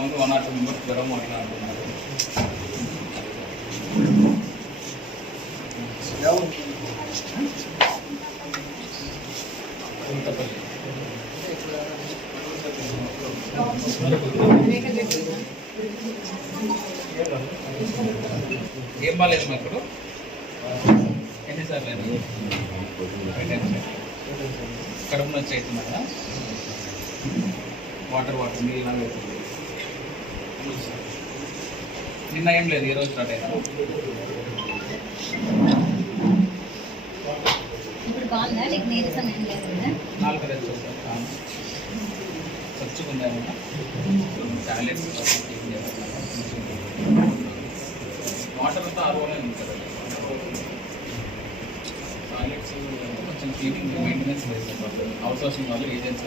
కొంతమంది one or two members జ్వరం అట్లా అంటున్నారు ఏం బాగాలేదు మా ఇప్పుడు? ఎన్నిసార్లు కడుపు నొచ్చి అవుతున్నారా వాటర్ వాటర్ నీళ్ళు లాగా అవుతుంది నిన్న ఏం లేదు ఈరోజు స్టార్ట్ అయినా. నాలుగు ఏమన్నా టాయిలెట్స్ వాటర్ అంతా ఆరువనే ఉంటుంది టాయిలెట్స్ కొంచెం క్లీనింగ్ మెయింటెనెన్స్ హౌస్ వాషింగ్ వాళ్ళు ఏజెంట్స్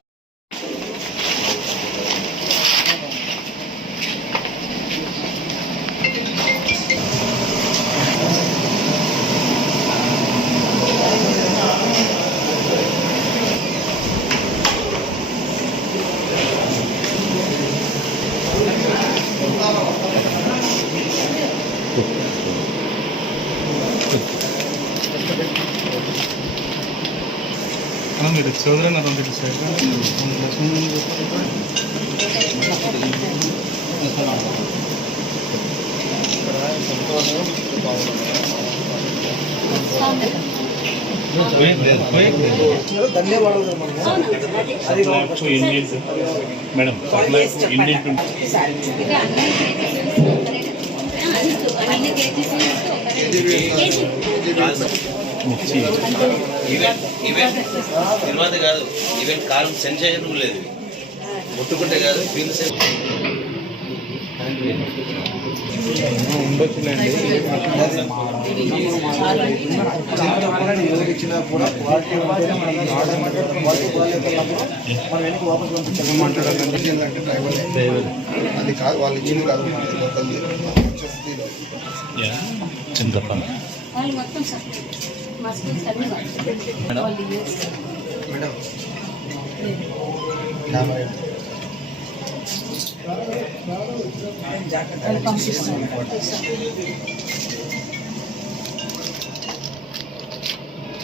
ఏం చేయలేదు. సబ్జీ మీరు చౌదరి పంపించారు సార్ ధన్యవాదాలు మేడం ఇండియన్ అంటే అన్ని అన్ని కేజీస్ కేజీ మిర్చి ఈవెంట్ ఈవెంట్ నిర్మాత కాదు ఈవెంట్ కాలం సెన్సేషన్ లేదు. ముట్టుకుంటే కాదు ఫీల్ ఇచ్చినా కూడా క్వాలిటీ ఉంటే మనం ఆర్డర్ అంటే క్వాలిటీ బాగాలేకున్నప్పుడు మనం వెనక్కి వాపస్ పంపించాలి ఏంటంటే డ్రైవర్ అది కాదు వాళ్ళు ఇచ్చింది కాదు చింతప్ప వాళ్ళు మొత్తం సార్ మా స్కూల్స్ అన్ని వాళ్ళు వాళ్ళు యూస్ మేడం యాభై ఐదు. వాళ్ళు పంపిస్తాం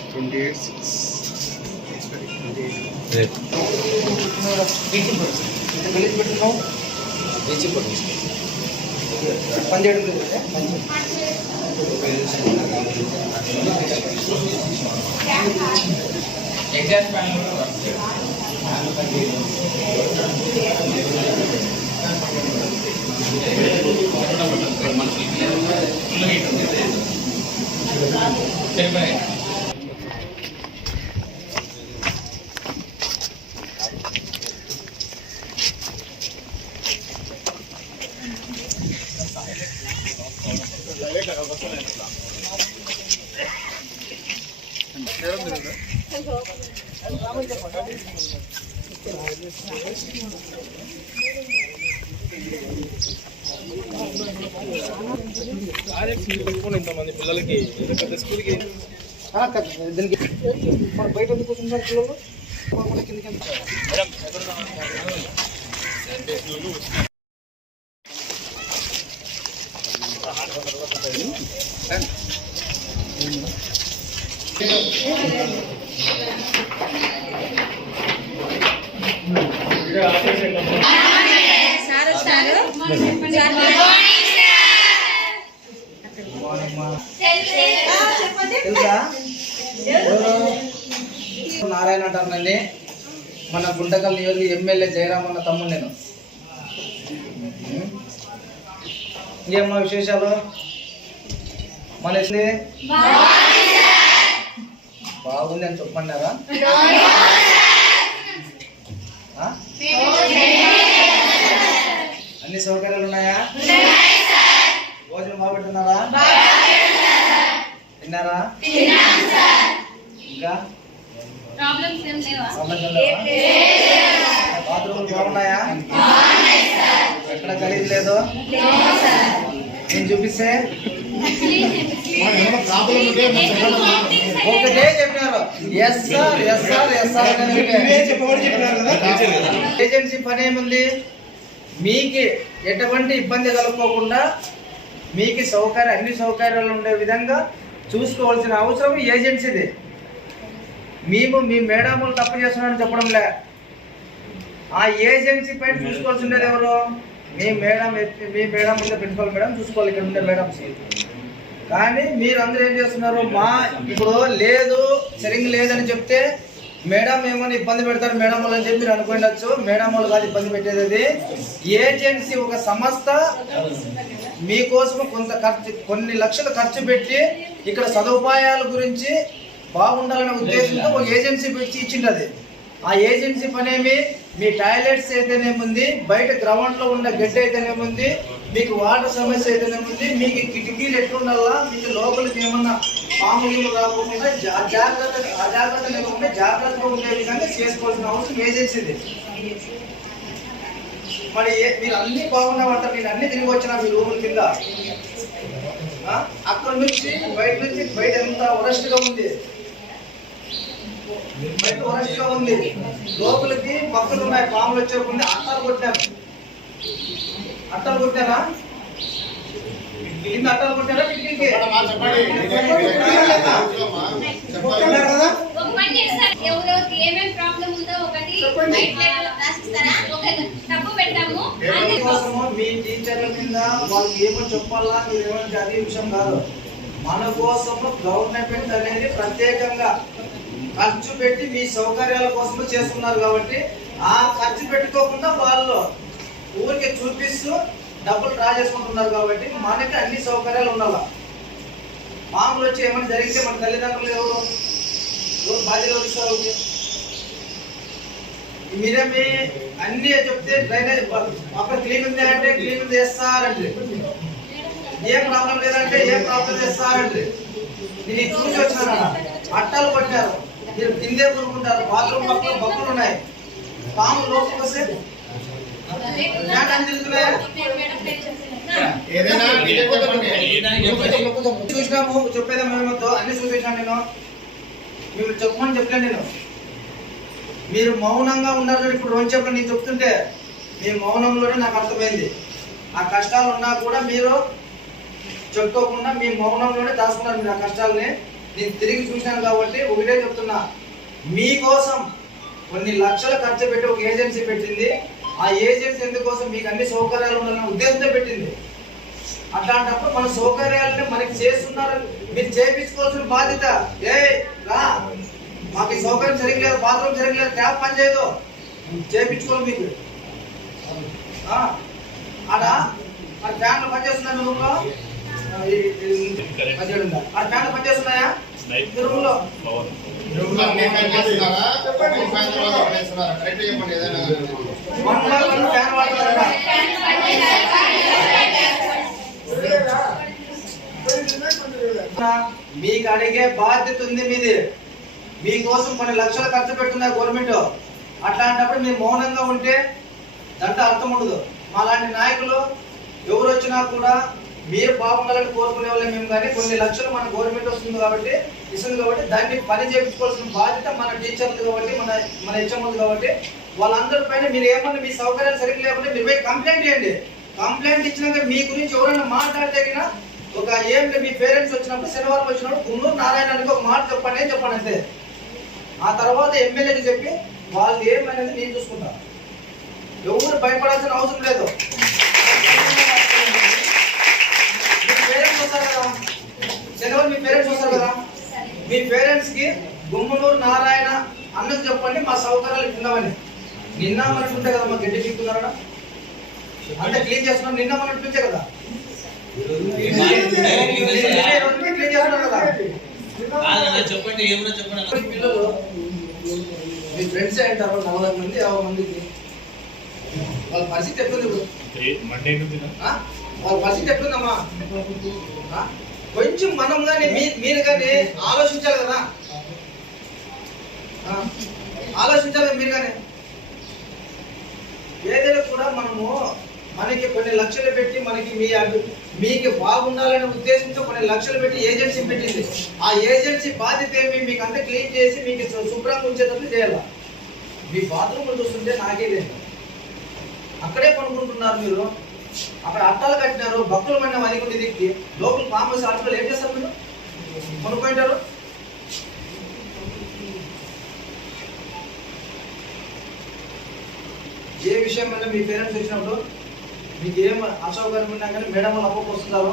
twenty eight six expiry twenty eight రేపు పనిచేయడం ఎగ్జాస్ట్ ఫ్యాన్ కూడా మనకి ఫుల్ హీట్ ఉంది సరిపోయాయి దీనికి మన బయట ఎందుకు కూర్చున్నారు పిల్లలు? మన కిందకి ఎందుకు? తెలుసా ఎవరు? నారాయణ అంటారండి మన గుంటకల్ నియోజక ఎమ్మెల్యే జయరామన్న తమ్ముడు నేను. ఇంకేమన్నా విశేషాలు? మన బాగుంది అని చెప్పమన్నారా ఆ? అన్ని సౌకర్యాలు ఉన్నాయా? భోజనం బాగా పెడుతున్నారా తిన్నారా? ఇంకా? ప్రాబ్లమ్స్ ఏం లేవా? బాత్రూములు బాగున్నాయా? ఎక్కడ ఖరీదు లేదు? నేను చూపిస్తే? ఒకటే చెప్పినారు. Yes sir yes sir yes sir agency పని ఏముంది? మీకు ఎటువంటి ఇబ్బంది కలుపుకోకుండా మీకు సౌకర్యం అన్ని సౌకర్యాలు ఉండే విధంగా చూసుకోవాల్సిన అవసరం ఏజెన్సీది మేము మీ మేడములు తప్పు చేస్తున్నారని చెప్పడం లే ఆ ఏజెన్సీ పైన చూసుకోవాల్సి ఉండేది ఎవరు? మీ మేడం మీ మేడం ఉండే ప్రిన్సిపల్ మేడం చూసుకోవాలి ఇక్కడ ఉండే మేడమ్స్ కానీ మీరు అందరూ ఏం చేస్తున్నారు? మా ఇప్పుడు లేదు సరిగ్గా లేదని చెప్తే మేడం ఏమైనా ఇబ్బంది పెడతారు మేడం వాళ్ళు అని చెప్పి మీరు అనుకోండొచ్చు మేడం వాళ్ళు కాదు ఇబ్బంది పెట్టేది అది. ఏజెన్సీ ఒక సంస్థ మీకోసం కొంత ఖర్చు కొన్ని లక్షలు ఖర్చు పెట్టి ఇక్కడ సదుపాయాల గురించి బాగుండాలనే ఉద్దేశంతో ఒక ఏజెన్సీ పెట్టి ఇచ్చింటది ఆ ఏజెన్సీ పనేమి? మీ టాయిలెట్స్ అయితేనేముంది బయట గ్రౌండ్లో ఉన్న అయితేనే అయితేనేముంది? మీకు వాటర్ సమస్య అయితేనేముంది? మీకు కిటికీలు ఎట్లుండాలా? మీకు లోపలికి ఏమన్నా పాములు రాకుండా జా- జాగ్రత్త అజాగ్రత్త లేకుండా జాగ్రత్తగా ఉండే విధంగా చేసుకోవాల్సిన అవసరం ఏజెన్సీది. మరి మీరు అన్ని బాగున్నామంటారు నేను అన్ని తిరిగి వచ్చిన మీ రూముల కింద. అక్కడ నుంచి బయట నుంచి బయట ఎంత వరస్ట్గా ఉంది? గా ఉంది. లోపలికి పక్కలు ఉన్నాయి పాములు వచ్చేకుండా అట్టాలు కొట్టారు. అట్టాలు కొట్టారా? కింద అట్టాలు కొట్టారా? కదా ప్రాబ్లం ఉందో ఒకటి డబ్బు పెట్టాము మీ టీచర్ల కింద వాళ్ళకి ఏమో చెప్పాలా? మీరు ఏమో చదివే విషయం కాదు. మన కోసము గవర్నమెంట్ అనేది ప్రత్యేకంగా ఖర్చు పెట్టి మీ సౌకర్యాల కోసము చేస్తున్నారు కాబట్టి ఆ ఖర్చు పెట్టుకోకుండా వాళ్ళు ఊరికి చూపిస్తూ డబ్బులు డ్రా చేసుకుంటున్నారు కాబట్టి మనకి అన్ని సౌకర్యాలు ఉండాలి మామూలు వచ్చి ఏమైనా జరిగితే మన తల్లిదండ్రులు ఎవరు? ఎవరు బాధ్యత మీరే మీ అన్ని చెప్తే డ్రైనేజ్ అక్కడ క్లీన్ ఉంది అంటే క్లీన్ చేస్తారండి ఏం ప్రాబ్లం లేదంటే ఏం ప్రాబ్లం చేస్తారండి నేను చూసి వచ్చాను అట్టాలు కొట్టారు. మీరు కిందే కొనుక్కుంటారు బాత్రూమ్ పక్కన బొక్కలు ఉన్నాయి పాము లోపలికి వస్తే చూసినాము చెప్పేదా మేమొద్దు అన్ని చూపించాను నేను మీరు చెప్పమని చెప్పలేను నేను మీరు మౌనంగా ఉన్నారు ఇప్పుడు రోజు చెప్పండి నేను చెప్తుంటే మీ మౌనంలోనే నాకు అర్థమైంది ఆ కష్టాలు ఉన్నా కూడా మీరు చెప్పుకోకుండా మీ మౌనంలోనే దాచుకున్నారు మీరు ఆ కష్టాలని నేను తిరిగి చూశాను కాబట్టి ఒకటే చెప్తున్నా. మీకోసం కొన్ని లక్షలు ఖర్చు పెట్టి ఒక ఏజెన్సీ పెట్టింది. ఆ ఏజెన్సీ ఎందుకోసం మీకు అన్ని సౌకర్యాలు ఉండాలనే ఉద్దేశంతో పెట్టింది. అట్లాంటప్పుడు మన సౌకర్యాలని మనకి చేస్తున్నారు. మీరు చేపించుకోవాల్సిన బాధ్యత. ఏ రా. మాకు ఈ సౌకర్యం జరగలేదు బాత్రూమ్ జరగలేదు ట్యాప్ పనిచేయదు చేపించుకోవాలి మీకు. ఆడ ఫ్యాన్లు పనిచేస్తున్నాయి రూమ్ పనిచేయడం ఆ ఫ్యాన్లు పనిచేస్తున్నాయా? మీకు అడిగే బాధ్యత ఉంది మీది. మీకోసం కొన్ని లక్షలు ఖర్చు పెడుతున్నారు గవర్నమెంట్. అట్లాంటప్పుడు మీరు మౌనంగా ఉంటే దాంట్లో అర్థం ఉండదు. మాలాంటి నాయకులు ఎవరు వచ్చినా కూడా మీరు బాగుండాలని కోరుకునే వాళ్ళే మేము కానీ కొన్ని లక్షలు మన గవర్నమెంట్ వస్తుంది కాబట్టి ఇస్తుంది కాబట్టి దాన్ని పని చేయించుకోవాల్సిన బాధ్యత మన టీచర్లు కాబట్టి మన మన హెచ్ఎంలు కాబట్టి వాళ్ళందరి పైన మీరు ఏమన్నా మీ సౌకర్యాలు సరిగ్గా లేకుంటే మీరు పోయి కంప్లైంట్ చేయండి. కంప్లైంట్ ఇచ్చినాక మీ గురించి ఎవరైనా మాట్లాడితేగినా ఒక ఏం మీ పేరెంట్స్ వచ్చినప్పుడు శనివారం వచ్చినప్పుడు గున్నూరు నారాయణకి ఒక మాట చెప్పండి అని చెప్పండి అంతే. ఆ తర్వాత ఎమ్మెల్యేకి చెప్పి వాళ్ళు ఏమనేది నేను చూసుకుంటాను ఎవరు భయపడాల్సిన అవసరం లేదు మీ పేరెంట్స్ వస్తారు కదా శనివారం మీ పేరెంట్స్ వస్తారు కదా? మీ పేరెంట్స్కి గుమ్మనూరు నారాయణ అన్నకు చెప్పండి మా సౌకర్యాలు కిందవని నిన్న మనకుంటే కదా మా గడ్డి పీక్కున్నారా అంతా క్లీన్ చేస్తున్నాం నిన్న మనం పిలిచే కదా? క్లీన్ చేస్తున్నారు కదా? చెప్పండి ఏమన్నా చెప్పండి. పిల్లలు మీ ఫ్రెండ్స్ అంటారు? నలభై మంది యాభై మందికి. వాళ్ళ పరిస్థితి ఎట్లుంది ఇప్పుడు? వాళ్ళ పరిస్థితి ఎట్లుందమ్మా? ఆ? కొంచెం మనం కానీ మీ మీరు కానీ ఆలోచించాలి కదా. ఆలోచించాలి మీరు కానీ ఏదైనా కూడా మనము మనకి కొన్ని లక్షలు పెట్టి మనకి మీ మీకు బాగుండాలనే ఉద్దేశంతో కొన్ని లక్షలు పెట్టి ఏజెన్సీ పెట్టింది. ఆ ఏజెన్సీ బాధ్యత ఏమి? మీకు అంతా క్లీన్ చేసి మీకు శుభ్రంగా ఉంచేటట్లు చేయాలి? మీ బాత్రూమ్లు చూస్తుంటే నాకే లేదు. అక్కడే కొనుక్కుంటున్నారు మీరు. అక్కడ అట్టాలు కట్టినారు భక్తులు మన అది కూడా దిక్కి లోపల ఫామ్ హౌస్ ఏం చేస్తారు మీరు? కొనుక్కుంటారు? ఏ విషయం మీద మీ పేరెంట్స్ వచ్చినప్పుడు మీకు ఏం అసౌకర్యం ఉన్నా కానీ మేడం వాళ్ళు అప్పకు వస్తుంటారు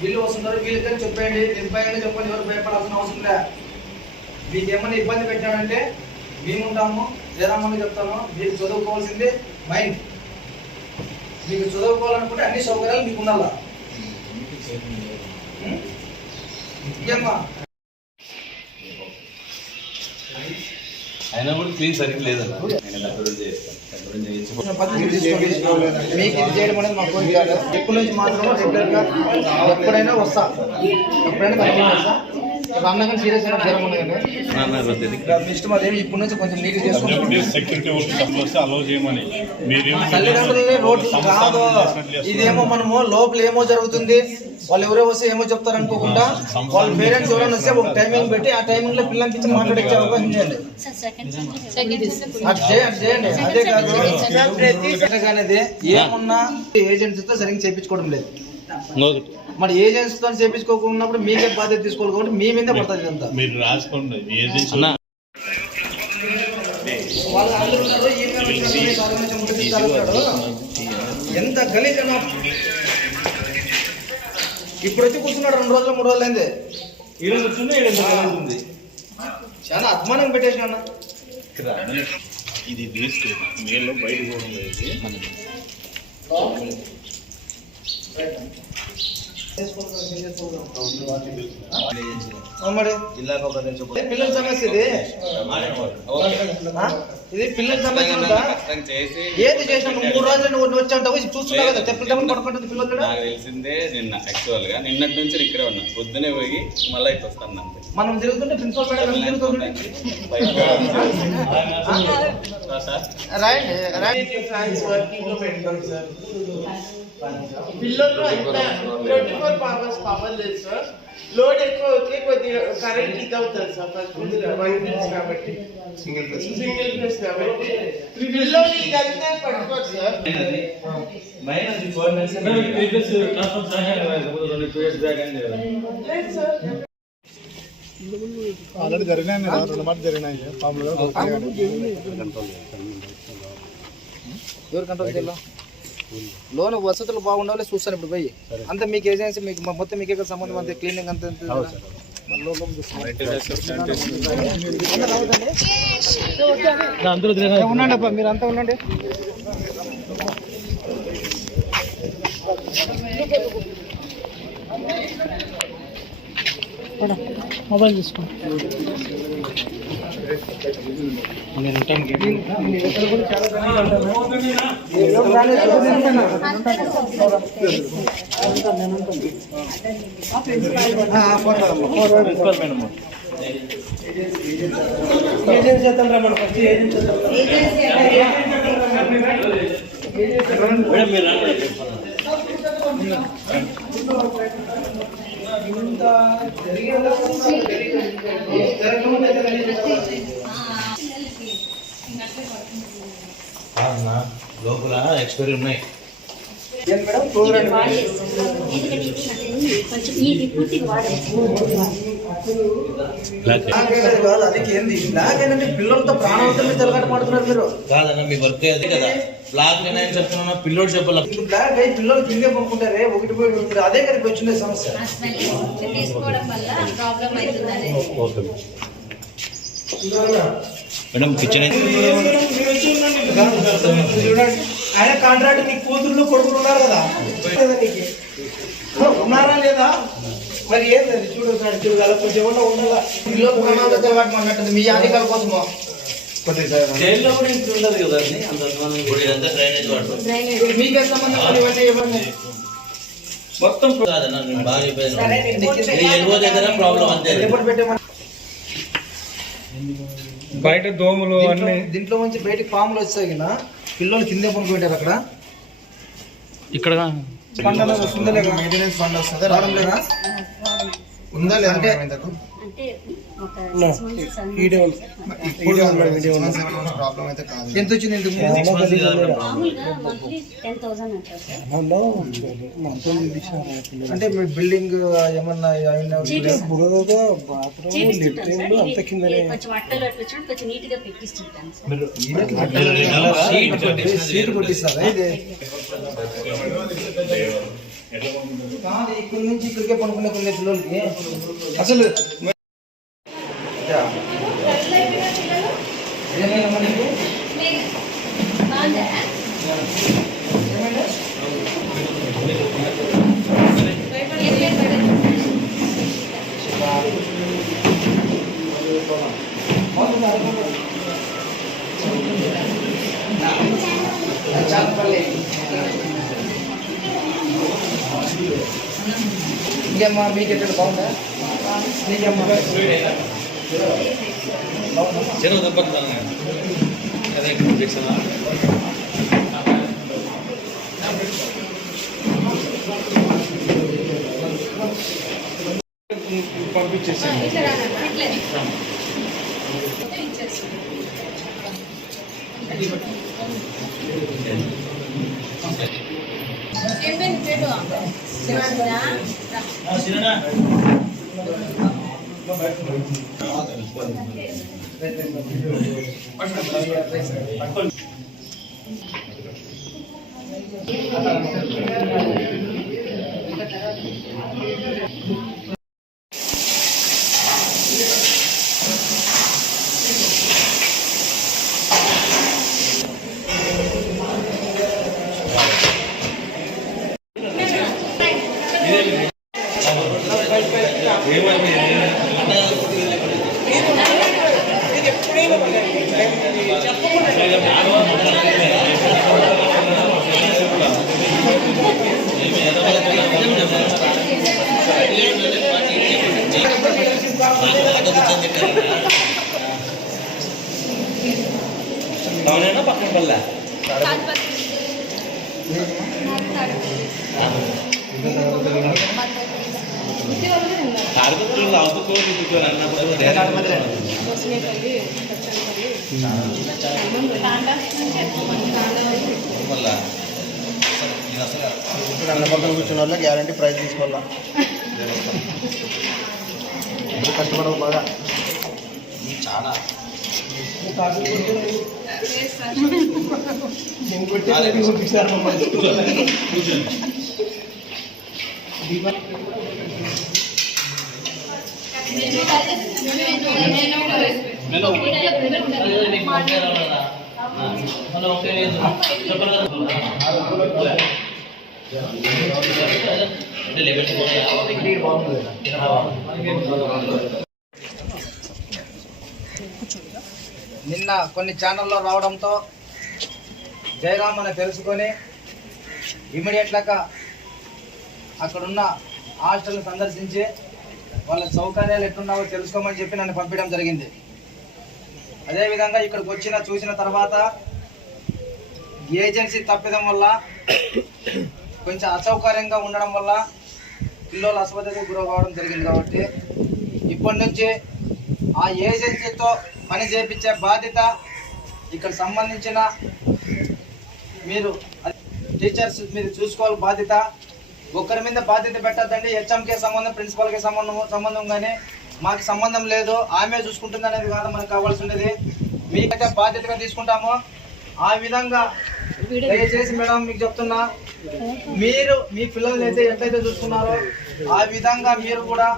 వీళ్ళు వస్తుంటారు వీళ్ళకని చెప్పండి నిర్భయంగా చెప్పండి ఎవరు భయపడాల్సిన అవసరం లే. మీకు ఏమైనా ఇబ్బంది పెట్టాడంటే మేము ఉంటాము జయరామని చెప్తాము మీరు చదువుకోవాల్సింది మైండ్. మీకు చదువుకోవాలనుకుంటే అన్ని సౌకర్యాలు మీకు ఉండాలా అయినా కూడా క్లీన్ సరిగ్గా లేదన్న. మీకు ఇది చేయడం అనేది మా కోరిక కాదు. ఎప్పటి నుంచి మాత్రం రెగ్యులర్గా ఎప్పుడైనా వస్తా. ఎప్పుడైనా కంటిన్యూ సీరియస్ జ్వరం ఇష్టం అదేమి ఇప్పటి నుంచి కొంచెం నీట్ చేసుకుంటాం సెక్యూరిటీ వాళ్ళు డబ్బులు వస్తే అలౌ చేయమని. మీరేమో తల్లిదండ్రులని నోట్ కాదు. ఇదేమో మనము లోపల ఏమో జరుగుతుంది? వాళ్ళు ఎవరో వస్తే ఏమో చెప్తారు అనుకోకుండా వాళ్ళ పేరెంట్స్ ఎవరైనా వస్తే ఒక టైమింగ్ పెట్టి ఆ టైమింగ్లో పిల్లలకి ఇచ్చి మాట్లాడించే అవకాశం చేయండి. అదే కాదు. అనేది ఏమున్నా ఏజెంట్స్తో సరిగ్గా చేయించుకోవడం లేదు. మరి ఏజెంట్స్తో చేయించుకోకున్నప్పుడు మీకే బాధ్యత తీసుకోవాలి కాబట్టి మీ మీదే పడుతుంది ఇదంతా. మీరు రాసుకోండి. ఏజెన్సీ. ఎంత గలీజనా ఇప్పుడు వచ్చి కూర్చున్నాడు రెండు రోజులు మూడు రోజులు అయింది. చాలా అభిమానం పెట్టేసిన అన్న. ఇది వేస్ట్. మేలో బయట కూడా జిల్లాకు ఒక పిల్లల సమస్య ఇది? ఇది పిల్లల సమస్య ఏది చేసినా నువ్వు మూడు రోజులు నువ్వు వచ్చి అంటావు? చూస్తున్నావు కదా? తెప్పలు పడుకుంటుంది పిల్లలు కూడా. నాకు తెలిసిందే నిన్న యాక్చువల్గా. నిన్నటి నుంచి ఇక్కడే ఉన్నా. పొద్దునే పోయి మళ్ళీ ఇటు వస్తాను అంతే. మనం తిరుగుతుంటే ప్రిన్సిపల్ మేడం ఏం తిరుగుతుంది? సార్ రాయండి రాయండి. ఫ్యాన్స్ వర్కింగ్లో పెట్టాం సార్ పిల్లల్లో ఎంత ట్వంటీ ఫోర్ అవర్స్ పవర్ లేదు సార్ లోడ్ ఎక్కువ అవుతే కొద్దిగా కరెంట్ ఇది అవుతుంది సార్ వన్ కాబట్టి సింగిల్ ఫేస్ సింగిల్ ఫేస్ కాబట్టి పిల్లలు ఇదంతా పట్టుకోవచ్చు సార్ లేదు సార్ ఆల్రెడీ జరిగినాయి రెండు మాటలు జరిగినాయి ఎవరు కంట్రోల్ చేయాలి లోన్ వసతులు బాగుండాలి చూస్తాను ఇప్పుడు పోయి. అంతా మీకు ఏజెన్సీ మీకు మొ- మొత్తం మీకే కదా సంబంధం అంతే క్లీనింగ్ అంతా ఉండండి అప్ప మీరు అంతా ఉండండి. మొబైల్ తీసుకో. ఎవరు రాలేదు, ఎవరు తింటున్నారు? ఆ, ఆ, ఫోన్ కాదమ్మా. ఏజెన్సీ చేద్దాం రా మనం ఫస్ట్ ఏజెన్సీ చేద్దాం. ఇంత జరిగేలా జరగకుండా లోపల ఎక్స్పైరీ ఉన్నాయి. పిల్లలతో పడుతున్నారు మీరు కాదన్న మీ వర్క్ అదే కదా. బ్లాక్ నేను చెప్తున్నా పిల్లోడు చెప్పాల? బ్లాక్ అయ్యి పిల్లలు కిందే పంపుకుంటారే ఒకటి పోయి ఉంటుంది అదే కదా వచ్చిండే సమస్య తీసుకోవడం వల్ల ప్రాబ్లం అవుతుంది మేడం కిచెన్ చూడండి ఆయన కాంట్రాక్ట్ నీ కూతుర్లు కొడుకులు ఉన్నారు కదా? నీకు? ఉన్నారా లేదా? మరి ఏం లేదు చూడు సార్ చూడు అలా కొంచెం ఏమన్నా ఉండాలా? పిల్లలు ప్రమాదం వాటి మీ అధికారుల కోసమో? కొద్దిగా జైల్లో కూడా ఇంట్లో ఉండదు కదా అంత ఇప్పుడు ఇదంతా డ్రైనేజ్ వాటర్ మీకే సంబంధం ఇవన్నీ ఇవ్వండి. మొత్తం కాదన్న నేను బాగా చెప్పేది నీ ఎలువ దగ్గర ప్రాబ్లం అంతే బయట దోమలు దీంట్లో దీంట్లో నుంచి బయటికి పాములు వచ్చాయి కదా పిల్లలు కిందే పనుకుంటారు అక్కడ. ఇక్కడ ఫండ్ అనేది వస్తుందా లేదా? మెయింటెనెన్స్ ఫండ్ వస్తుందా? రావడం లేదా. ఉందా లేదా? అంటే కాదు. ఎంత వచ్చింది అంటే మీ బిల్డింగ్ ఏమన్నా అయినా కొంచెం అట్టలు అట్లా చూడండి కొంచెం నీట్గా పెట్టిస్తుంటాను సార్ సీట్ కొట్టిస్తారా ఇది కాదు ఇక్కడి నుంచి ఇక్కడికే పనుకునే కొన్ని పిల్లలకి అసలు ఇంకేమ్మా మీకు ఎక్కడ బాగుందా నీకేమ్మా చెరువు దెబ్బకి అదే ఇంజక్షన్ పంపించేసాను ఇట్లా రానమ్మా ఇట్లా ఇచ్చేస్తాను ఏం పేరు పేరు శివాజీనా அவனா பக்கம் பண்ணல அதுக்கு அவருக்கு దిద్దుకో పక్కన కూర్చున్న వాళ్ళ గ్యారంటీ ప్రైజ్ తీసుకోవాలా? ఇప్పుడు కష్టపడవు బాగా. చాలా నేను నిన్న కొన్ని ఛానల్లో రావడంతో జయరామ్ అని తెలుసుకొని ఇమీడియట్లాగా అక్కడున్న హాస్టల్ సందర్శించి వాళ్ళ సౌకర్యాలు ఎట్లున్నావో తెలుసుకోమని చెప్పి నన్ను పంపించడం జరిగింది. అదేవిధంగా ఇక్కడికి వచ్చిన చూసిన తర్వాత ఏజెన్సీ తప్పిదం వల్ల కొంచెం అసౌకర్యంగా ఉండడం వల్ల పిల్లలు అసభ్యతకు గురవడం జరిగింది కాబట్టి ఇప్పటి నుంచి ఆ ఏజెన్సీతో పని చేపించే బాధ్యత ఇక్కడ సంబంధించిన మీరు టీచర్స్ మీరు చూసుకోవాలి బాధ్యత. ఒకరి మీద బాధ్యత పెట్టద్దండి. హెచ్ఎంకే సంబంధం ప్రిన్సిపల్కి సంబంధం సంబంధం కానీ మాకు సంబంధం లేదు ఆమె చూసుకుంటుంది అనేది కాదు మనకు కావాల్సి ఉండేది మీకైతే బాధ్యతగా తీసుకుంటాము. ఆ విధంగా దయచేసి మేడం మీకు చెప్తున్నా మీరు మీ పిల్లల్ని అయితే ఎట్లయితే చూసుకున్నారో ఆ విధంగా మీరు కూడా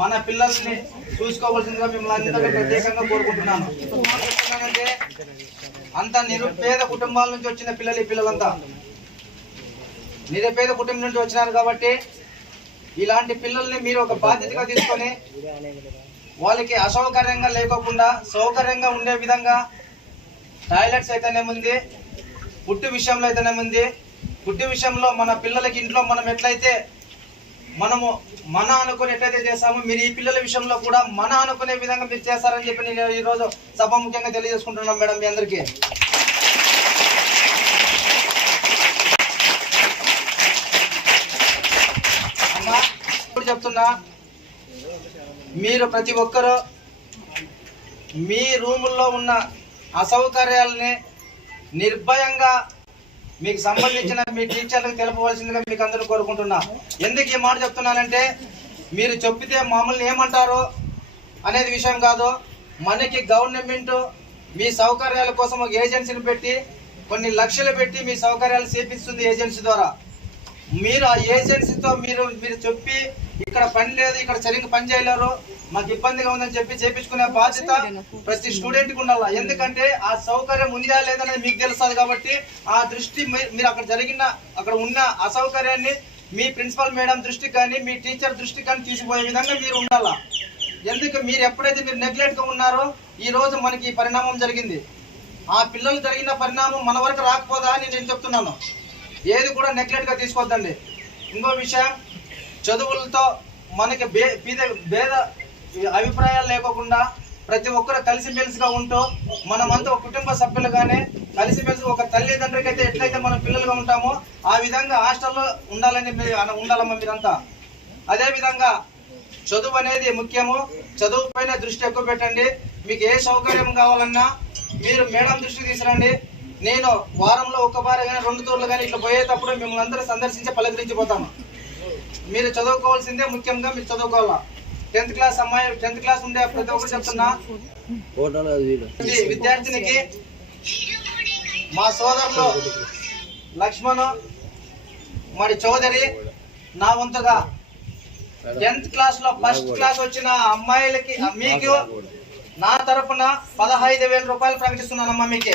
మన పిల్లల్ని చూసుకోవాల్సిందిగా మిమ్మల్ని అందరికీ ప్రత్యేకంగా కోరుకుంటున్నాను. అంత నిరుపేద కుటుంబాల నుంచి వచ్చిన పిల్లలు ఈ పిల్లలంతా. నిరుపేద కుటుంబం నుంచి వచ్చినారు కాబట్టి ఇలాంటి పిల్లల్ని మీరు ఒక బాధ్యతగా తీసుకొని వాళ్ళకి అసౌకర్యంగా లేకోకుండా సౌకర్యంగా ఉండే విధంగా టాయిలెట్స్ అయితేనేముంది పుట్టి విషయంలో అయితేనేముంది పుట్టి విషయంలో మన పిల్లలకి ఇంట్లో మనం ఎట్లయితే మనము మన అనుకుని ఎట్లయితే చేస్తామో మీరు ఈ పిల్లల విషయంలో కూడా మన అనుకునే విధంగా మీరు చేస్తారని చెప్పి నేను ఈరోజు సభాముఖ్యంగా తెలియజేసుకుంటున్నాం మేడం మీ అందరికీ. ఇప్పుడు మీరు ప్రతి ఒక్కరూ మీ రూముల్లో ఉన్న అసౌకర్యాలని నిర్భయంగా మీకు సంబంధించిన మీ టీచర్లకు తెలపవలసిందిగా మీకు అందరూ కోరుకుంటున్నా. ఎందుకు ఈ మాట చెప్తున్నానంటే మీరు చెప్పితే మమ్మల్ని ఏమంటారు అనేది విషయం కాదు. మనకి గవర్నమెంట్ మీ సౌకర్యాల కోసం ఒక ఏజెన్సీని పెట్టి కొన్ని లక్షలు పెట్టి మీ సౌకర్యాలు చేపిస్తుంది ఏజెన్సీ ద్వారా. మీరు ఆ ఏజెన్సీతో మీరు మీరు చెప్పి ఇక్కడ పని లేదు ఇక్కడ సరిగ్గా పని చేయలేరు. మాకు ఇబ్బందిగా ఉందని చెప్పి చేపించుకునే బాధ్యత ప్రతి స్టూడెంట్కి ఉండాలి? ఎందుకంటే ఆ సౌకర్యం ఉందా లేదనేది మీకు తెలుస్తుంది కాబట్టి ఆ దృష్టి మీ- మీరు అక్కడ జరిగిన అక్కడ ఉన్న అసౌకర్యాన్ని మీ ప్రిన్సిపల్ మేడం దృష్టికి కానీ మీ టీచర్ దృష్టికి కానీ తీసుకుపోయే విధంగా మీరు ఉండాలా? ఎందుకు మీరు ఎప్పుడైతే మీరు నెగ్లెక్ట్గా ఉన్నారో ఈ రోజు మనకి ఈ పరిణామం జరిగింది. ఆ పిల్లలు జరిగిన పరిణామం మన వరకు రాకపోదా అని నేను చెప్తున్నాను. ఏది కూడా నెగ్లెక్ట్గా తీసుకోవద్దండి. ఇంకో విషయం చదువులతో మనకి బే బీద భేద అభిప్రాయాలు లేకోకుండా ప్రతి ఒక్కరు కలిసిమెలిసిగా ఉంటూ మనమంతా ఒక కుటుంబ సభ్యులుగానే కలిసిమెలిసి ఒక తల్లిదండ్రికి అయితే ఎట్లయితే మనం పిల్లలుగా ఉంటామో ఆ విధంగా హాస్టల్లో ఉండాలని ఉండాలమ్మా మీరంతా. అదేవిధంగా చదువు అనేది ముఖ్యము. చదువు పైన దృష్టి ఎక్కువ పెట్టండి. మీకు ఏ సౌకర్యం కావాలన్నా మీరు మేడం దృష్టి తీసుకురండి. నేను వారంలో ఒక కానీ రెండు తూర్లు కానీ ఇట్లా పోయేటప్పుడు మిమ్మల్ని అందరూ సందర్శించి పలకరించిపోతాను. మీరు చదువుకోవాల్సిందే ముఖ్యంగా మీరు చదువుకోవాలా? టెన్త్ క్లాస్ అమ్మాయి టెన్త్ క్లాస్ ఉండే ప్రతి ఒక్కరు చెప్తున్నా. విద్యార్థినికి మా సోదరులు లక్ష్మణ్ మరి చౌదరి నా వంతుగా టెన్త్ క్లాస్లో ఫస్ట్ క్లాస్ వచ్చిన అమ్మాయిలకి మీకు నా తరపున పదహైదు వేల రూపాయలు ప్రకటిస్తున్నానమ్మా మీకు.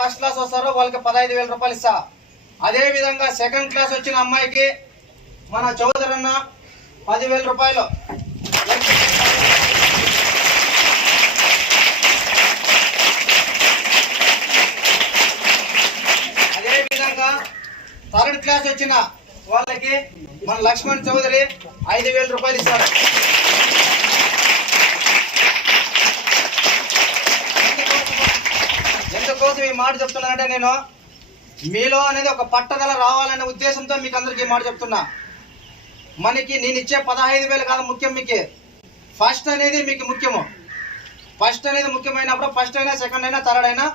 ఫస్ట్ క్లాస్ వస్తారో వాళ్ళకి పదహైదు వేల రూపాయలు ఇస్తా. అదే విధంగా సెకండ్ క్లాస్ వచ్చిన అమ్మాయికి మన చౌదరి పదివేల రూపాయలు. అదే విధంగా థర్డ్ క్లాస్ వచ్చిన వాళ్ళకి మన లక్ష్మణ్ చౌదరి ఐదు వేల రూపాయలు ఇస్తారు కోసం ఈ మాట చెప్తున్నానంటే నేను మీలో అనేది ఒక పట్టదల రావాలనే ఉద్దేశంతో మీకు అందరికీ మాట చెప్తున్నా. మనకి నేను ఇచ్చే పదహైదు వేలు కాదు ముఖ్యం మీకు. ఫస్ట్ అనేది మీకు ముఖ్యము. ఫస్ట్ అనేది ముఖ్యమైనప్పుడు ఫస్ట్ అయినా సెకండ్ అయినా థర్డ్ అయినా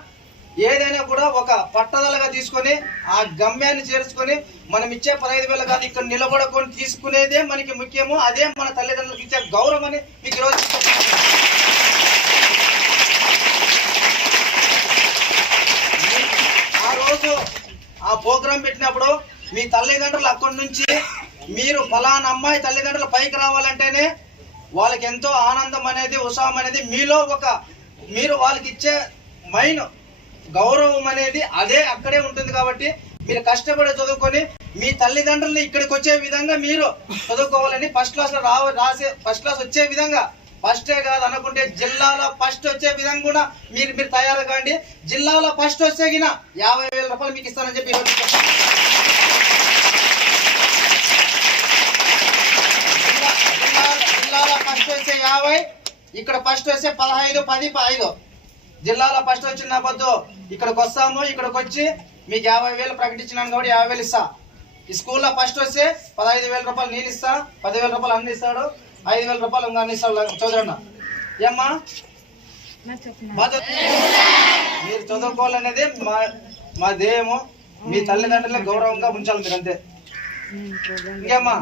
ఏదైనా కూడా ఒక పట్టదలగా తీసుకొని ఆ గమ్యాన్ని చేర్చుకొని మనం ఇచ్చే పదహైదు వేలు కాదు ఇక్కడ నిలబడకొని తీసుకునేదే మనకి ముఖ్యము. అదే మన తల్లిదండ్రులకు ఇచ్చే గౌరవం అని మీకు ఈరోజు చెప్తున్నాను. ఆ రోజు ఆ ప్రోగ్రాం పెట్టినప్పుడు మీ తల్లిదండ్రులు అక్కడి నుంచి మీరు ఫలానా అమ్మాయి తల్లిదండ్రులు పైకి రావాలంటేనే వాళ్ళకి ఎంతో ఆనందం అనేది ఉత్సాహం అనేది మీలో ఒక మీరు వాళ్ళకి ఇచ్చే మైన్ గౌరవం అనేది అదే అక్కడే ఉంటుంది కాబట్టి మీరు కష్టపడి చదువుకొని మీ తల్లిదండ్రుల్ని ఇక్కడికి వచ్చే విధంగా మీరు చదువుకోవాలని ఫస్ట్ క్లాస్లో రావ రాసే ఫస్ట్ క్లాస్ వచ్చే విధంగా ఫస్టే కాదు అనుకుంటే జిల్లాలో ఫస్ట్ వచ్చే విధంగా కూడా మీరు మీరు తయారు కాండి. జిల్లాలో ఫస్ట్ వస్తే గిన యాభై వేల రూపాయలు మీకు ఇస్తానని చెప్పి జిల్లాలో ఫస్ట్ వస్తే యాభై ఇక్కడ ఫస్ట్ వస్తే పదహైదు పది ఐదు జిల్లాలో ఫస్ట్ వచ్చిన పొద్దు ఇక్కడికి వస్తాము ఇక్కడికి వచ్చి మీకు యాభై వేలు ప్రకటించినాను కాబట్టి యాభై వేలు ఇస్తా. ఈ స్కూల్లో ఫస్ట్ వస్తే పదహైదు వేల రూపాయలు నేను ఇస్తా పదివేల రూపాయలు అందిస్తాడు ఐదు వేల రూపాయలు ఇంకా అన్ని ఇస్తాడు చౌదరి అన్న ఏమ్మా మీరు చదువుకోవాలనేది మా మా ధ్యేయము మీ తల్లిదండ్రుల గౌరవంగా ఉంచాలి మీరు అంతే. ఇంకేమ్మా?